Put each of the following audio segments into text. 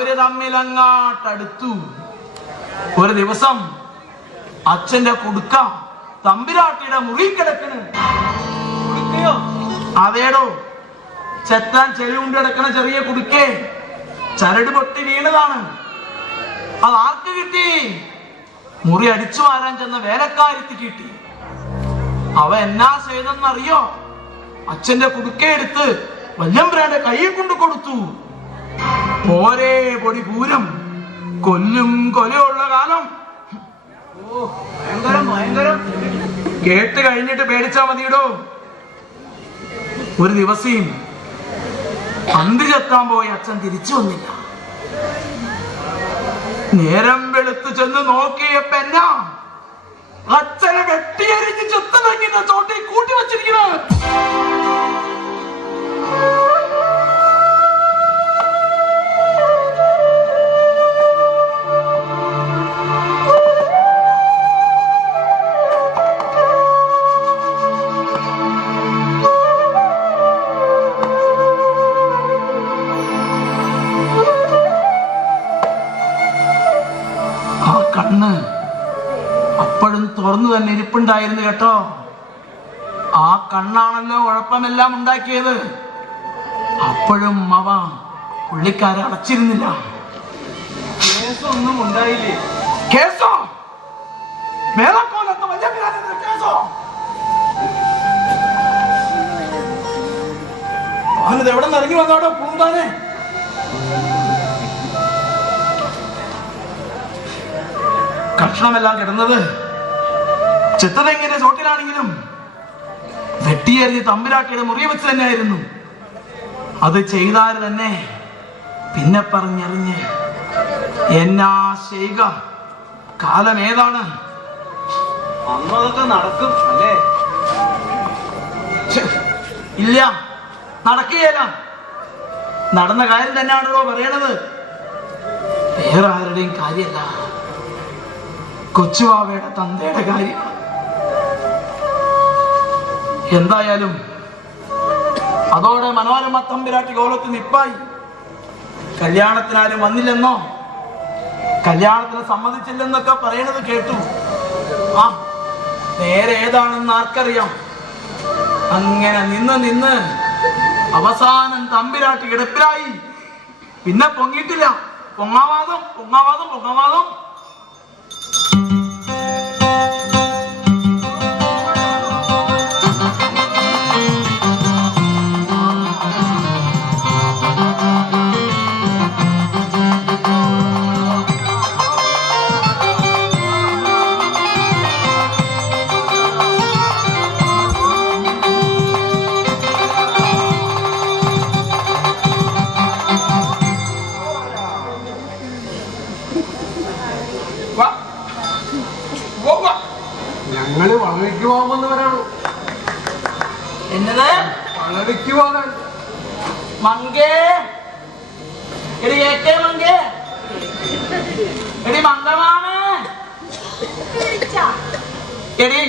അവര് തമ്മിലങ്ങാട്ടടുത്തു. ഒരു ദിവസം അച്ഛന്റെ കുടുക്ക തമ്പിരാട്ടിയുടെ മുറി കിടക്കണ്. കുടുക്കയോ? അതേടോ, ചെത്താൻ ചെളി കൊണ്ട് കിടക്കണ ചെറിയ കുടുക്കേ. ചരട് പൊട്ടി വീണതാണ്. അത് ആർക്ക് കിട്ടി? മുറി അടിച്ചു വാരാൻ ചെന്ന വേലക്കാരിക്ക് കിട്ടി. അവ എന്നാ ചെയ്തെന്നറിയോ? അച്ഛന്റെ കുടുക്കയെടുത്ത് വല്യമ്പ്രാന്റെ കയ്യിൽ കൊണ്ട് കൊടുത്തു. പോരേ പൊടി പൂരം, കൊല്ലും കൊലയുള്ള കാലം. ഭയങ്കരം ഭയങ്കരം. കേട്ട് കഴിഞ്ഞിട്ട് പേടിച്ചാ മതിയിടോ. ഒരു ദിവസം അന്തി ചെത്താൻ പോയി അച്ഛൻ തിരിച്ചു വന്നില്ല. നേരം വെളുത്ത് ചെന്ന് നോക്കിയപ്പോ എന്നാ അച്ഛനെ വെട്ടിയരിഞ്ഞ് ചെത്ത് വെക്കുന്ന ചോട്ടി കൂട്ടി വച്ചിരിക്കുന്നത്. കണ്ണ് അപ്പോഴും തുറന്നു തന്നെ ഇരിപ്പുണ്ടായിരുന്നു കേട്ടോ. ആ കണ്ണാണല്ലോ കുഴപ്പമെല്ലാം ഉണ്ടാക്കിയത്. അപ്പോഴും അവ പുള്ളിക്കാരെ അടച്ചിരുന്നില്ല. കേസൊന്നും ഉണ്ടായില്ലേ? കേസോ? മേലക്കോലത്ത് വലിയ കേസോ? അവനത് എവിടെ നിന്ന് ഇറങ്ങി വന്നോടോ പൂന്താനെ? കഷ്ണമെല്ലാം കിടന്നത് ചെത്തതെങ്ങനെ ചോട്ടിലാണെങ്കിലും വെട്ടിയേറിയ തമ്പിരാട്ടിയുടെ മുറിയെ വെച്ച് തന്നെയായിരുന്നു. അത് ചെയ്താൽ തന്നെ പിന്നെ പറഞ്ഞറിഞ്ഞ് എന്നാ ചെയ്യുക? കാലം ഏതാണ്? അന്നതൊക്കെ നടക്കും അല്ലേ? ഇല്ല, നടക്കുകയല്ല. നടന്ന കാര്യം തന്നെയാണല്ലോ പറയണത്. വേറെ ആരുടെയും കാര്യമല്ല, കൊച്ചുവാവയുടെ തന്തയുടെ കാര്യം. എന്തായാലും അതോടെ മനോരമ തമ്പിരാട്ടി കോലത്ത് നിപ്പായി. കല്യാണത്തിനാരും വന്നില്ലെന്നോ കല്യാണത്തിന് സമ്മതിച്ചില്ലെന്നൊക്കെ പറയണത് കേട്ടു. ആ നേരെ ഏതാണെന്ന് ആർക്കറിയാം. അങ്ങനെ നിന്ന് അവസാനം തമ്പിരാട്ടി കിടപ്പിലായി. പിന്നെ പൊങ്ങിയിട്ടില്ല. പൊങ്ങാവാദം പൊങ്ങാവാദം പൊങ്ങാവാദം. ഞങ്ങള് വളവിക്ക് പോകുന്നവരാണ്. എന്നത് വളവിക്ക് പോകാൻ. മങ്കേ, എടി ഏക്കേ മങ്കേ, എടി മംഗമാണ്. എടി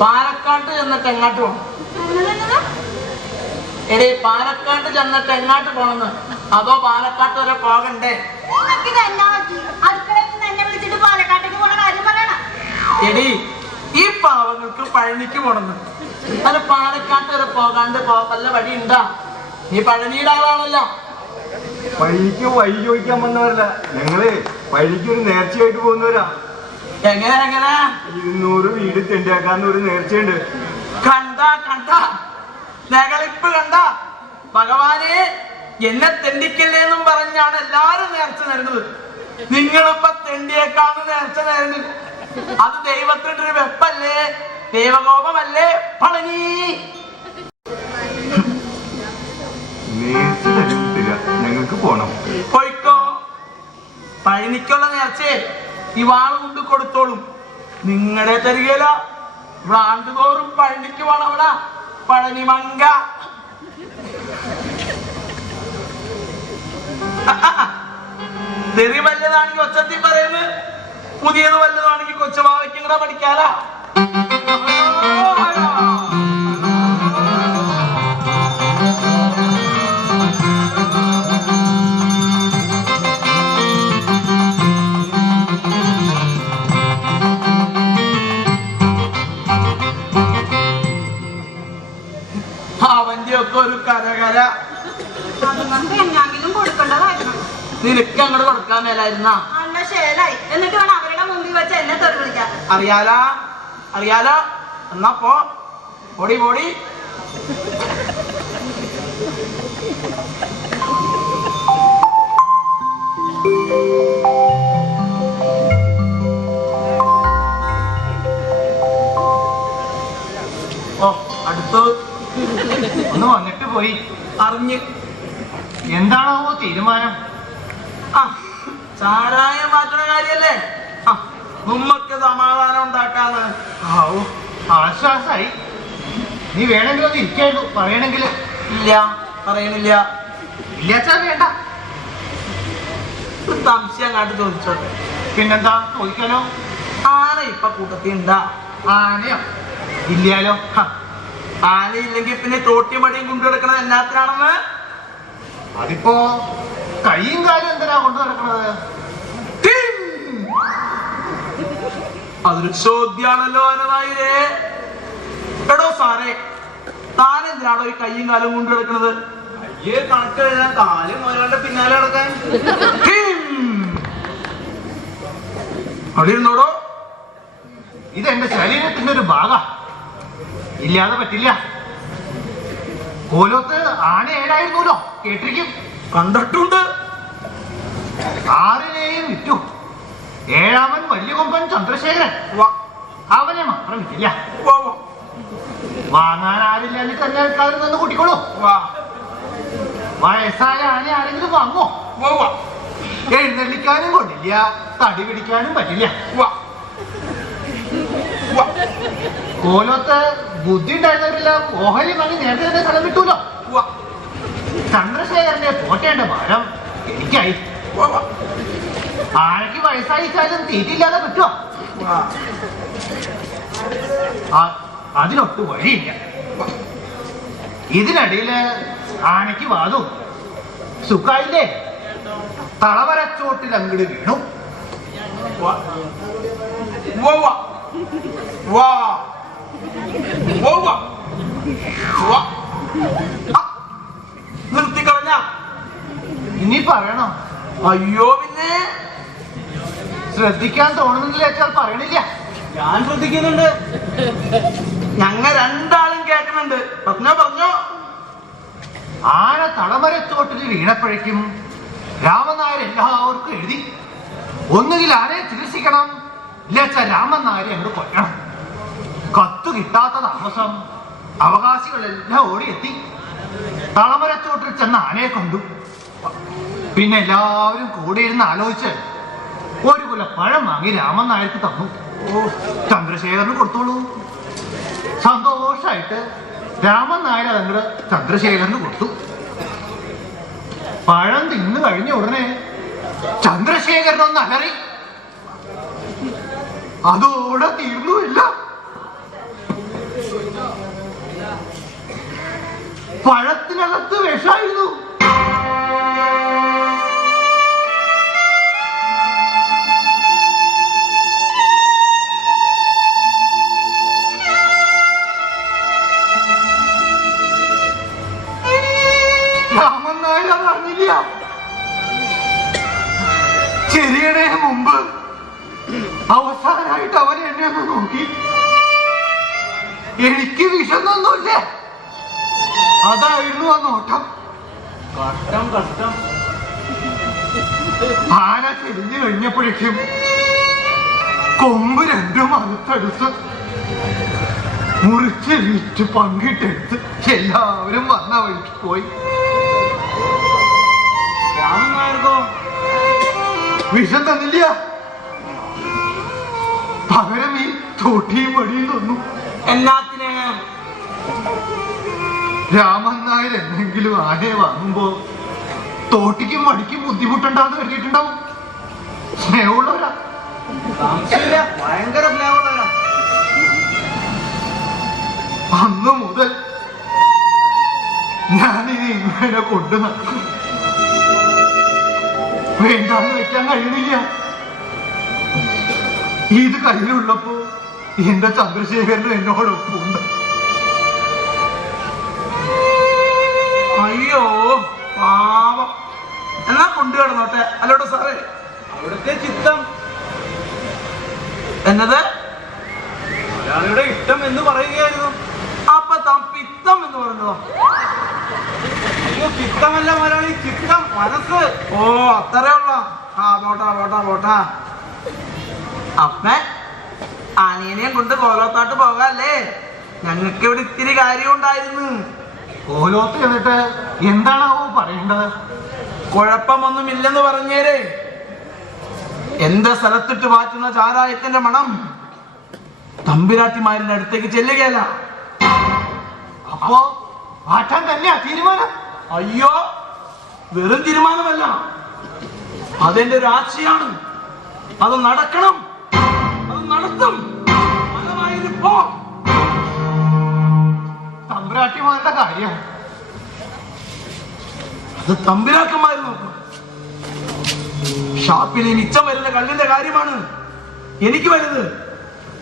പാലക്കാട്ട് ചെന്നിട്ട് എങ്ങാട്ട് പോണം? എടി പാലക്കാട്ട് ചെന്നിട്ട് എങ്ങാട്ട് പോണെന്ന്? അതോ പാലക്കാട്ട് വരെ പോകണ്ടേ? എടി ഈ പാവങ്ങൾക്ക് പഴനിക്ക് പോണെന്ന്. അത് പാലക്കാട്ട് വരെ പോകാണ്ട് വല്ല വഴി ഉണ്ടാ? നീ പഴനിയുടെ ആളാണല്ലോ. പഴനിക്ക് വഴി ചോദിക്കാൻ വന്നവരല്ല ഞങ്ങള്. പഴനിക്ക് ഒരു നേർച്ചയായിട്ട് പോകുന്നവരാ. എങ്ങനെ എങ്ങനെ? 200 വീട് തെണ്ടിയാക്കാന്ന് ഒരു നേർച്ചയുണ്ട്. കണ്ട നകളിപ്പ് കണ്ട. ഭഗവാനെ എന്നെ തെണ്ടിക്കില്ലേന്നും പറഞ്ഞാണ് എല്ലാരും നേർച്ച നേരുന്നത്. നിങ്ങളിപ്പോ തെണ്ടിയേക്കാന്ന് നേർച്ച നേരുന്നത്. അത് ദൈവത്തിന്റെ ഒരു വെപ്പല്ലേ? ദൈവകോപമല്ലേ പളനി? ഞങ്ങൾക്ക് പോണം. പോയിക്കോ. പഴനിക്കുള്ള നേർച്ചയെ ഈ വാള് കൊണ്ട് കൊടുത്തോളും. നിങ്ങളെ തരികയില്ല. ഇവിടെ ആണ്ടുതോറും പഴനിക്ക് പോണം. അവിടെ പഴനി മങ്ക. തെറി വല്ലതാണെങ്കിൽ ഒച്ചത്തിൽ പറയുന്നത്, പുതിയത് വല്ലതാണെങ്കിൽ കൊച്ചുമാവയ്ക്കും കൂടെ പഠിക്കാലാ. തരാ. അതുകൊണ്ട് എന്നെങ്കിലും കൊടുക്കേണ്ടതായിരുന്നു. നിനക്ക് അങ്ങോട്ട് കൊടുക്കാൻ മേലായിരുന്നാ? നല്ല ശേലായി. എന്നിട്ട് വേണം അവരുടെ മുമ്പിൽ വെച്ച് എന്നെ തെറി വിളിക്കാൻ. അറിയാലോ അറിയാലോ. എന്നാ പോ, ഓടി ഓടി. ഓ അടുത്തത് ഒന്ന് വന്നിട്ട് പോയി. അറിഞ്ഞ്. എന്താണാവോ തീരുമാനം? ആ ചാരായം മാറ്റുന്ന കാര്യല്ലേ? ആ നമ്മക്ക് സമാധാനം ഉണ്ടാക്കാന്ന്. ആവോ ആശ്വാസായി. നീ വേണമെങ്കിൽ ഒന്ന് ഇരിക്കായിരുന്നു. പറയണെങ്കില്. ഇല്ല, പറയണില്ല. ഇല്ലാച്ചാ വേണ്ട. ഒരു സംശയം അങ്ങാട്ട് ചോദിച്ചോട്ടെ. പിന്നെന്താ ചോദിക്കാലോ. ആന ഇപ്പൊ കൂട്ടത്തിൽ ഉണ്ടാ? ആനയോ? ഇല്ലാലോ. ആന ഇല്ലെങ്കിൽ പിന്നെ തോട്ടിമടിയും കൊണ്ടുനടക്കണത് എന്നാത്തിനാണെന്ന്? അതിപ്പോ കൈയും കാലും എന്തിനാ കൊണ്ടു നടക്കണത്? അതൊരു ചോദ്യാണല്ലോ അനനായിരേ. എടോ സാറേ, താൻ എന്തിനാണോ ഈ കൈയും കാലും കൊണ്ടു നടക്കണത്? അയ്യേ കണക്ക് എഴുതാൻ കാലും ഒരാളുടെ പിന്നാലെ നടക്കാൻ. അവിടെ ഇരുന്നോടോ. ഇതെന്റെ ശരീരത്തിന്റെ ഒരു ഭാഗ. ഇല്ലാതെ പറ്റില്ല. കോലോത്ത് ആന ഏഴായിരുന്നല്ലോ, കേട്ടിരിക്കും. കണ്ടിട്ടുണ്ട്. ആറിനെയും വിറ്റു. ഏഴാമൻ വലിയ കൊമ്പൻ ചന്ദ്രശേഖരൻ. അവനെ മാത്രം വിറ്റില്ല. വാ വാ വാങ്ങാൻ ആരില്ല. കന്യാൽക്കാരൻ നിന്ന് കൂട്ടിക്കോളൂ. വാ വയസ്സായ ആന ആരെങ്കിലും വാങ്ങോ? വാ വാ എഴുന്നള്ളിക്കാനും കൊണ്ടില്ല, തടി പിടിക്കാനും പറ്റില്ല. വാ വാ. കോലോത്ത് ബുദ്ധി ഉണ്ടായിരുന്നില്ല. ഓഹരി വാങ്ങി നേരത്തെ തന്നെ സ്ഥലം വിട്ടൂലോ. വാ ചന്ദ്രശേഖരനെ പോറ്റേണ്ട ഭാരം എനിക്കായി. വാ വാ ആനയ്ക്ക് വയസ്സായിച്ചാലും തീറ്റില്ലാതെ പറ്റുമോ? വാ. അതിനൊട്ട് വഴിയില്ല. ഇതിനിടയില് ആനയ്ക്ക് വാതും സുഖായില്ലേ. തളവരച്ചോട്ടിൽ അങ്ങട് വീണു. വാ വാ വാ വാ വാ വാ വാ. നിർത്തിക്കളഞ്ഞ. ഇനി പറയണോ? അയ്യോ പിന്നെ ശ്രദ്ധിക്കാൻ തോന്നുന്നില്ല വെച്ചാൽ പറയണില്ല. ഞാൻ ശ്രദ്ധിക്കുന്നുണ്ട്. ഞങ്ങ രണ്ടാളും കേൾക്കുന്നുണ്ട്. പറഞ്ഞോ പറഞ്ഞോ. ആന തളമരച്ചോട്ടിൽ വീണപ്പോഴേക്കും രാമൻ നായർ എല്ലാവർക്കും എഴുതി. ഒന്നുകിൽ ആനയെ ചികിത്സിക്കണം, ഇല്ലച്ച രാമൻ നായരെ അങ്ങോട്ട് കൊല്ലണം. കത്ത് കിട്ടാത്ത താമസം അവകാശികളെല്ലാം ഓടിയെത്തി. തളമരച്ചോട്ടിൽ ചെന്ന് ആനയെ കണ്ടു. പിന്നെ എല്ലാവരും കൂടെ ഇരുന്ന് ആലോചിച്ച് ഒരു കുല പഴം വാങ്ങി രാമൻ നായർക്ക് തന്നു. ചന്ദ്രശേഖരന് കൊടുത്തോളൂ. സന്തോഷായിട്ട് രാമൻ നായർ അതങ്ങട് ചന്ദ്രശേഖരന് കൊടുത്തു. പഴം തിന്നു കഴിഞ്ഞ ഉടനെ ചന്ദ്രശേഖരനൊന്ന് അലറി. അതോടെ തീർന്നുമില്ല. പഴത്തിനകത്ത് വിഷായിരുന്നു. രാമൻ നായർ അതറിഞ്ഞില്ല. ചെറിയണേ മുമ്പ് അവസാനമായിട്ട് അവൻ എന്നെ ഒന്ന് നോക്കി. എനിക്ക് വിഷമൊന്നുമില്ല. അതായിരുന്നു ആ നോട്ടം. കഷ്ടം കഷ്ടം. ആന തിരിഞ്ഞു കഴിഞ്ഞപ്പോഴേക്കും കൊമ്പ് രണ്ടും അടുത്തടുത്ത് മുറിച്ച് വിറ്റ് പങ്കിട്ടെടുത്ത് എല്ലാവരും വന്ന വഴിക്ക് പോയി. രാമൻ നായർക്കോ വിഷം തന്നില്ല. പകരം ഈ തോട്ടിയും വടിയും തന്നു. എന്നാത്തിനെ? രാമൻ നായർ എന്തെങ്കിലും ആനയെ വാങ്ങുമ്പോ തോട്ടിക്കും വടിക്കും ബുദ്ധിമുട്ടുണ്ടാന്ന് കരുതിയിട്ടുണ്ടാവും. സ്നേഹമുള്ളവരാ. സംശയമില്ല, ഭയങ്കര സ്നേഹമുള്ളവരാ. അന്ന് മുതൽ ഞാനിത് ഇങ്ങനെ കൊണ്ടു നടക്കും. വേണ്ടാന്ന് വെക്കാൻ കഴിയുന്നില്ല. ഇത് കയ്യിലുള്ളപ്പോ എന്റെ ചന്ദ്രശേഖരനും എന്നോടൊപ്പമുണ്ട്. അയ്യോ പാവം. എന്നാ കൊണ്ടുകിടന്നോട്ടെ. അല്ലോട്ടോ സാറേ? അവിടുത്തെ ചിത്തം എന്നത് ഒരാളുടെ ഇഷ്ടം എന്ന് പറയുകയായിരുന്നു. അപ്പൊ താൻ പിത്തം എന്ന് പറഞ്ഞതോ? അയ്യോ, ചിത്തമല്ല മുതലാളി, ചിത്തം, മനസ്സ്. ഓ അത്രേ ഉള്ള. ആ പോട്ടാ പോട്ടാ പോട്ടാ. അമ്മ അനിയനെയും കൊണ്ട് കോലോത്താട്ട് പോകാല്ലേ? ഞങ്ങൾക്ക് ഇവിടെ ഇത്തിരി കാര്യം ഉണ്ടായിരുന്നു. ഓലോത്ത് എന്നിട്ട് എന്താണാവോ പറയേണ്ടത്? കുഴപ്പമൊന്നുമില്ലെന്ന് പറഞ്ഞേരേ. എന്റെ സ്ഥലത്തിട്ട് മാറ്റുന്ന ചാരായത്തിന്റെ മണം തമ്പുരാട്ടിമാരുടെ അടുത്തേക്ക് ചെല്ലുകയല്ല. അപ്പോ മാറ്റാൻ തന്നെയാ തീരുമാനം? അയ്യോ, വെറും തീരുമാനമല്ല, അതെന്റെ ഒരു ആശയാണ്. അത് നടക്കണം, അത് നടത്തും. പോ. തമ്പുരാട്ടിമാരുടെ കാര്യം അത് തമ്പുരാക്കന്മാര് നോക്കും. ഷാപ്പിൽ ഈ മിച്ചം വരുന്ന കള്ളിന്റെ കാര്യമാണ് എനിക്ക് വലുത്.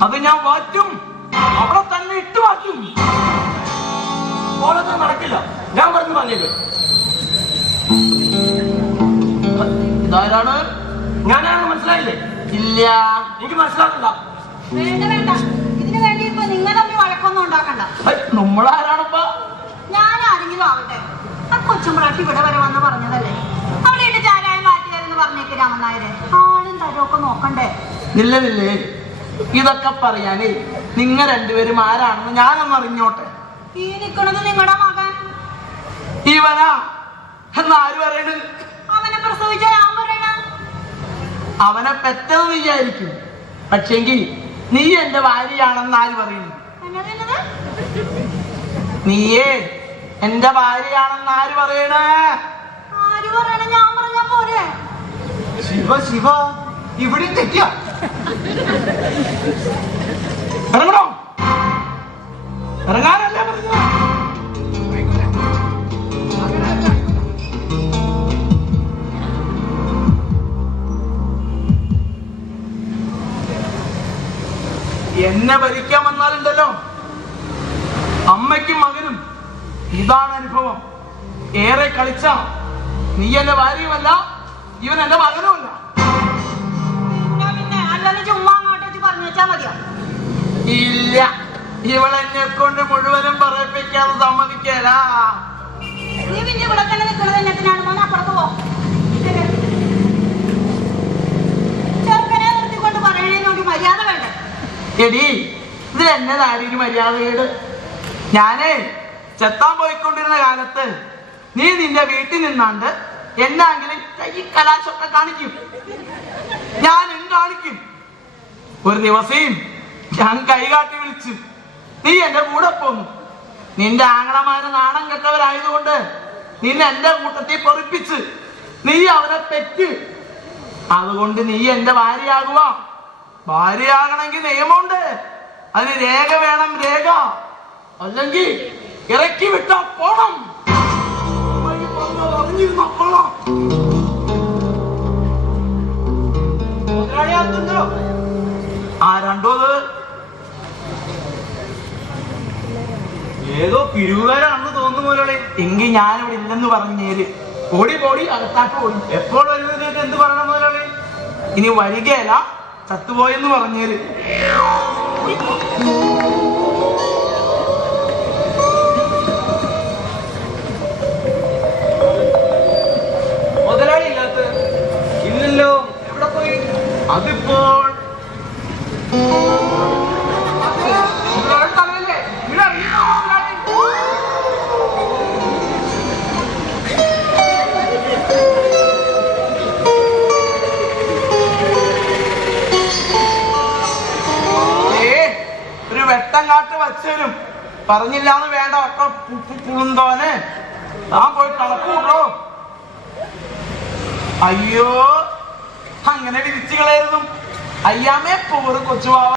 അത് ഞാൻ വാറ്റും, അവിടെ തന്നെ ഇട്ട് വാറ്റും. ഓലത്തിന് നടക്കില്ല, ഞാൻ പറഞ്ഞു പറഞ്ഞത്. ഇതാരാണ്? ഞാനാണ്, മനസ്സിലായില്ലേ? ഇല്ല, എനിക്ക് മനസ്സിലാക്കണ്ട. വേണ്ട വേണ്ട, ഇതിനു വേണ്ടി ഇപ്പൊ നിങ്ങൾ തമ്മിൽ വഴക്കൊന്നും ഉണ്ടാക്കണ്ട. നമ്മളാരാണപ്പ? ഞാൻ ആരെങ്കിലും ആവട്ടെ, ആ കൊച്ചുമ്പ്രാട്ടി ഇവിടെ വരെ വന്ന് പറഞ്ഞതല്ലേ, അവിടെ ഇട്ട് ചാരായം മാറ്റിയാരെന്ന് പറഞ്ഞേക്ക് രാമൻ നായരെ. ആളും തരമൊക്കെ നോക്കണ്ടേ? നില്ലേ, ഇതൊക്കെ പറയാനേ നിങ്ങൾ രണ്ടുപേരും ആരാണെന്ന് ഞാനൊന്ന് അറിഞ്ഞോട്ടെ. ഈ നിക്കണത് നിങ്ങളുടെ മകൻ. ഇവനാ എന്നാര് പറയണ്? അവനെ പ്രസവിച്ച ഞാൻ പറയണ. അവനെ പെറ്റത് നീയായിരിക്കും, പക്ഷെങ്കിൽ നീ എന്റെ ഭാര്യയാണെന്ന് ആര് പറയുന്നു? എന്നത് നീയേ എന്റെ ഭാര്യയാണെന്ന് ആര് പറയണേ? ആര് പറയണ? ഞാൻ പറഞ്ഞാ പോരെ? ശിവ ശിവ, ഇവിടെ തെറ്റിയ. ഇറങ്ങണോ? ഇറങ്ങാനല്ലേ പറഞ്ഞത്? എന്നെ ഭരിക്കാൻ വന്നാലുണ്ടല്ലോ, അമ്മയ്ക്കും മകനും ഇതാണ് അനുഭവം. ഏറെ കളിച്ച നീ എന്റെ ഭാര്യയുമല്ല, ഇവൻ എന്റെ മകനുമല്ല. പിന്നെ അല്ലെന്ന് ചുമ്മാ അങ്ങോട്ടേക്ക് പറഞ്ഞു വെച്ചാ മതിയോ? ഇല്ല, ഇവളെന്നെ കൊണ്ട് മുഴുവനും പറയിപ്പിക്കാതെ സമ്മതിക്കല. നീ പിന്നെ ഇവിടെ തന്നെ നിൽക്കുന്നത് എന്നത്തിനാണ്? മോനെ അപ്പുറത്ത് പോ. ചെറുക്കനെ നിർത്തിക്കൊണ്ട് പറയണേനോട് മര്യാദ വേണ്ടേ? എടി, ഇതിൽ എന്നെ നാടിന് മര്യാദകേട്. ഞാനേ ചെത്താൻ പോയിക്കൊണ്ടിരുന്ന കാലത്ത് നീ നിന്റെ വീട്ടിൽ നിന്നാണ്ട് എന്നാങ്കിലും കൈ കലാശമൊക്കെ കാണിക്കും, ഞാനും കാണിക്കും. ഒരു ദിവസം ഞാൻ കൈകാട്ടി വിളിച്ചു, നീ എന്റെ കൂടെ പോന്നു. നിന്റെ ആങ്ങളമാര് നാണം കെട്ടവരായതുകൊണ്ട് നിന്നെ എന്റെ കൂട്ടത്തിൽ പൊറിപ്പിച്ച് നീ അവനെ പെറ്റ്. അതുകൊണ്ട് നീ എന്റെ ഭാര്യയാകുക. ഭാര്യയാകണമെങ്കിൽ നിയമമുണ്ട്, അതിന് രേഖ വേണം, രേഖ. അല്ലെങ്കിൽ ഇറക്കി വിട്ടാ പോണം. ആരാണ്ടോത്? ഏതോ പിരിവുകാരാണെന്ന് തോന്നുന്നു മുതലാളി. എങ്കിൽ ഞാനിവിടെ ഇല്ലെന്ന് പറഞ്ഞേര്. ഓടി പോടി, അകത്താട്ട് ഓടി. എപ്പോൾ വരുന്നതിനേക്ക് എന്ത് പറയണം മുതലാളി? ഇനി വരികയല്ല, ചത്തുപോയെന്ന് പറഞ്ഞേര്. മുതലാളി ഇല്ലാത്ത? ഇല്ലല്ലോ, എവിടെ പോയി? അതിപ്പോൾ ഒരു വെട്ടം കാട്ട് വച്ചരും പറഞ്ഞില്ലാന്ന് വേണ്ട. ഒട്ടോ പുളുന്തോനെ ഞാൻ പോയി കളക്കൂട്ടോ. അയ്യോ, അങ്ങനെ വിരിച്ചു കളയരുതും. അയ്യാമേ പോറ് കൊച്ചുവാവ.